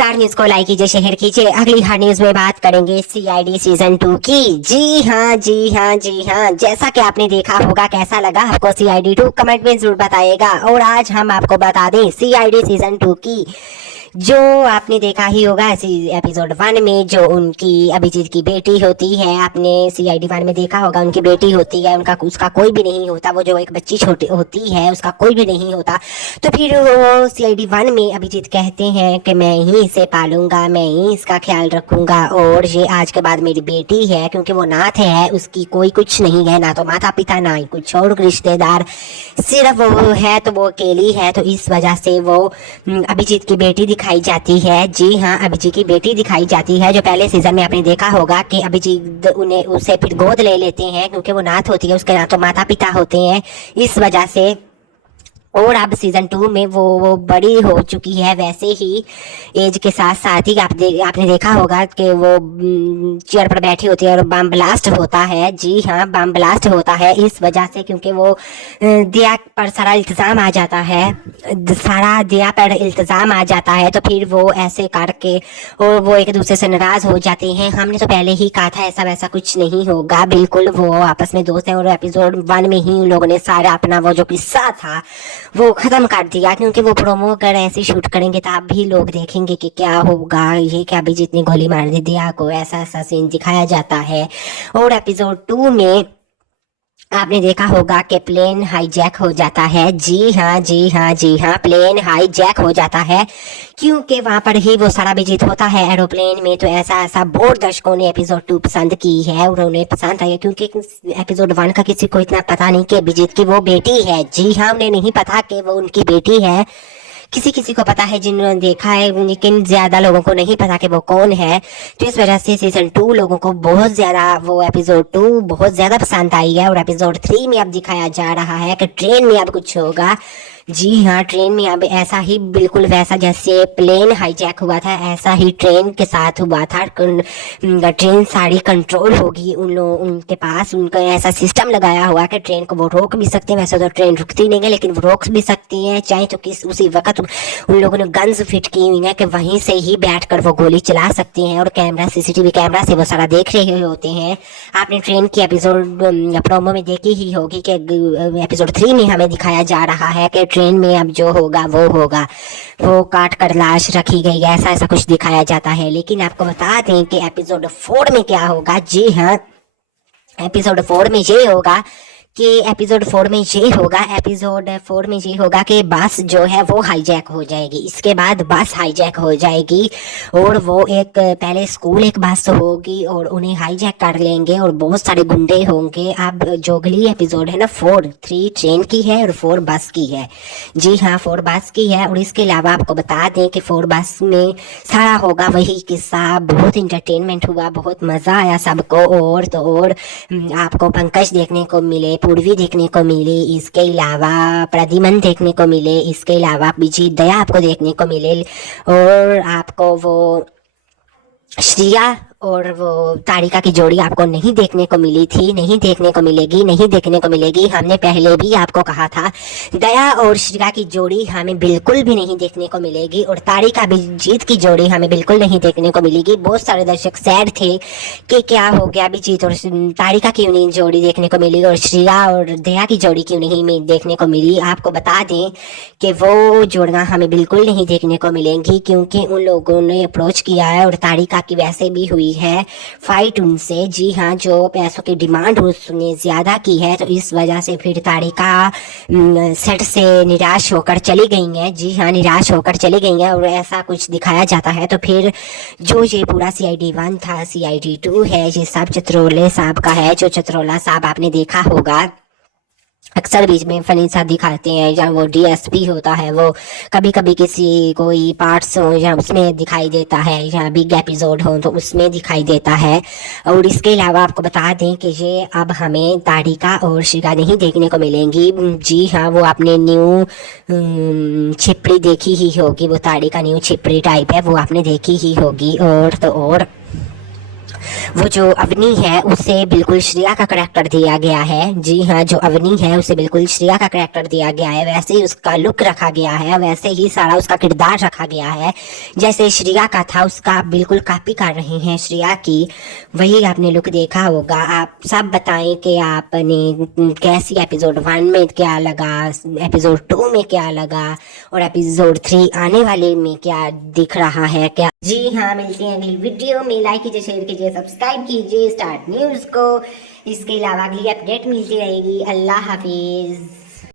Star news को like कीजिए, share कीजिए। अगली हर न्यूज में बात करेंगे सीआईडी सीजन 2 की। जी हाँ जी हाँ जी हाँ, जैसा कि आपने देखा होगा, कैसा लगा आपको सीआईडी 2 कमेंट में जरूर बताइएगा। और आज हम आपको बता दें सीआईडी सीजन 2 की, जो आपने देखा ही होगा एपिसोड 1 में जो उनकी अभिजीत की बेटी होती है, आपने सीआईडी 1 में देखा होगा, उनकी बेटी होती है, उसका कोई भी नहीं होता, वो जो एक बच्ची छोटी होती है उसका कोई भी नहीं होता। तो फिर वो सीआईडी 1 में अभिजीत कहते हैं कि मैं ही इसे पालूंगा, मैं ही इसका ख्याल रखूंगा, और ये आज के बाद मेरी बेटी है, क्योंकि वो नाथ है, उसकी कोई कुछ नहीं है, ना तो माता पिता ना ही कुछ और रिश्तेदार, सिर्फ वो है तो वो अकेली है। तो इस वजह से वो अभिजीत की बेटी दिखाई जाती है। जी हाँ, अभिजीत की बेटी दिखाई जाती है, जो पहले सीजन में आपने देखा होगा कि अभिजीत उसे फिर गोद ले लेते हैं, क्योंकि वो नाथ होती है, उसके ना तो माता पिता होते हैं, इस वजह से। और अब सीजन 2 में वो बड़ी हो चुकी है, वैसे ही एज के साथ साथ ही आपने देखा होगा कि वो चेयर पर बैठी होती है और बम ब्लास्ट होता है। जी हाँ, बम ब्लास्ट होता है इस वजह से क्योंकि वो दिया पर सारा इल्तिज़ाम आ जाता है, दिया पर इल्तिज़ाम आ जाता है। तो फिर वो ऐसे करके और वो एक दूसरे से नाराज़ हो जाते हैं। हमने तो पहले ही कहा था ऐसा वैसा कुछ नहीं होगा, बिल्कुल वो आपस में दोस्त हैं। और एपिसोड 1 में ही उन लोगों ने सारा अपना वो जो किस्सा था वो खत्म कर दिया, क्योंकि वो प्रोमो अगर ऐसे शूट करेंगे तो आप भी लोग देखेंगे कि क्या होगा, ये क्या अभिजीत ने गोली मार दी दिया को, ऐसा ऐसा सीन दिखाया जाता है। और एपिसोड 2 में आपने देखा होगा कि प्लेन हाईजैक हो जाता है। जी हाँ जी हाँ जी हाँ, प्लेन हाईजैक हो जाता है, क्योंकि वहां पर ही वो सारा अभिजीत होता है एरोप्लेन में। तो ऐसा बहुत दर्शकों ने एपिसोड 2 पसंद की है और उन्हें पसंद आई, क्योंकि एपिसोड 1 का किसी को इतना पता नहीं कि अभिजीत की वो बेटी है। जी हाँ, उन्हें नहीं पता कि वो उनकी बेटी है। किसी किसी को पता है जिन्होंने देखा है, लेकिन ज्यादा लोगों को नहीं पता कि वो कौन है। तो इस वजह से सीजन 2 लोगों को बहुत ज्यादा, वो एपिसोड 2 बहुत ज्यादा पसंद आई है। और एपिसोड 3 में अब दिखाया जा रहा है कि ट्रेन में अब कुछ होगा। जी हाँ, ट्रेन में अब ऐसा ही, बिल्कुल वैसा जैसे प्लेन हाईजैक हुआ था, ऐसा ही ट्रेन के साथ हुआ था। ट्रेन सारी कंट्रोल होगी उनके पास, उनका ऐसा सिस्टम लगाया हुआ कि ट्रेन को वो रोक भी सकते हैं। वैसे तो ट्रेन रुकती नहीं है, लेकिन वो रोक भी सकती हैं, चाहे तो उसी वक्त उन लोगों ने गन्स फिट की हुई है कि वहीं से ही बैठकर वो गोली चला सकते हैं। और कैमरा, सीसीटीवी कैमरा से वो सारा देख रहे होते हैं। आपने ट्रेन की एपिसोड प्रोमो में देखी ही होगी कि एपिसोड 3 में हमें दिखाया जा रहा है कि ट्रेन में अब जो होगा, वो काट कर लाश रखी गई है, ऐसा कुछ दिखाया जाता है। लेकिन आपको बता दें कि एपिसोड 4 में क्या होगा। जी हाँ, एपिसोड 4 में ये होगा कि एपिसोड 4 में ये होगा कि बस जो है वो हाईजैक हो जाएगी। इसके बाद बस हाईजैक हो जाएगी और वो एक पहले स्कूल एक बस होगी और उन्हें हाईजैक कर लेंगे और बहुत सारे गुंडे होंगे। अब जो अगली एपिसोड है ना, 3 ट्रेन की है और 4 बस की है। जी हाँ, 4 बस की है। और इसके अलावा आपको बता दें कि 4 बस में सारा होगा वही किस्सा। बहुत इंटरटेनमेंट हुआ, बहुत मजा आया सबको। और तो और आपको पंकज देखने को मिले, पूर्वी देखने को मिली, इसके अलावा प्रद्युमन देखने को मिले, इसके अलावा विजय दया आपको देखने को मिले, और आपको वो श्रिया और वो तारिका की जोड़ी आपको नहीं देखने को मिली थी, नहीं देखने को मिलेगी। हमने पहले भी आपको कहा था दया और श्रिया की जोड़ी हमें बिल्कुल भी नहीं देखने को मिलेगी, और तारिका अभिजीत की जोड़ी हमें बिल्कुल नहीं देखने को मिलेगी। बहुत सारे दर्शक सैड थे कि क्या हो गया, अभिजीत और तारिका क्यों नहीं जोड़ी देखने को मिली और श्रिया और दया की जोड़ी क्यों नहीं देखने को मिली। आपको बता दें कि वो जोड़ियां हमें बिल्कुल नहीं देखने को मिलेंगी, क्योंकि उन लोगों ने अप्रोच किया है और तारिका की वैसे भी हुई है फाइट उनसे। जी हाँ, जो पैसों की डिमांड उसने ज्यादा की है, तो इस वजह से फिर तारिका सेट से निराश होकर चली गई है। जी हाँ, निराश होकर चली गई है और ऐसा कुछ दिखाया जाता है। तो फिर जो ये पूरा सीआईडी 1 था, सीआईडी 2 है, ये सब चित्रोले साहब का है। जो चित्रोला साहब आपने देखा होगा, अक्सर बीच में फनी सा दिखाते हैं, या वो डीएसपी होता है, वो कभी कभी किसी कोई पार्ट्स हो या उसमें दिखाई देता है, या बिग एपिसोड हो तो उसमें दिखाई देता है। और इसके अलावा आपको बता दें कि ये अब हमें तारिका और श्रिया नहीं देखने को मिलेंगी। जी हाँ, वो आपने न्यू छिपड़ी देखी ही होगी, वो तारिका न्यू छिपड़ी टाइप है, वो आपने देखी ही होगी। और तो और वो जो अवनी है उसे बिल्कुल श्रेया का करैक्टर दिया गया है। जी हाँ, जो अवनी है उसे बिल्कुल श्रेया का करैक्टर दिया गया है, वैसे ही उसका लुक रखा गया है, वैसे ही सारा उसका किरदार रखा गया है। जैसे श्रेया का था उसका आप बिल्कुल कॉपी कर रहे हैं श्रेया की, वही आपने लुक देखा होगा। आप सब बताएं कि आपने कैसी एपिसोड 1 में क्या लगा, एपिसोड 2 में क्या लगा और एपिसोड 3 आने वाले में क्या दिख रहा है क्या। जी हाँ, मिलते हैं अगली वीडियो में। लाइक कीजिए, शेयर कीजिए, सब्सक्राइब कीजिए स्टार्ट न्यूज़ को। इसके अलावा अगली अपडेट मिलती रहेगी। अल्लाह हाफिज़।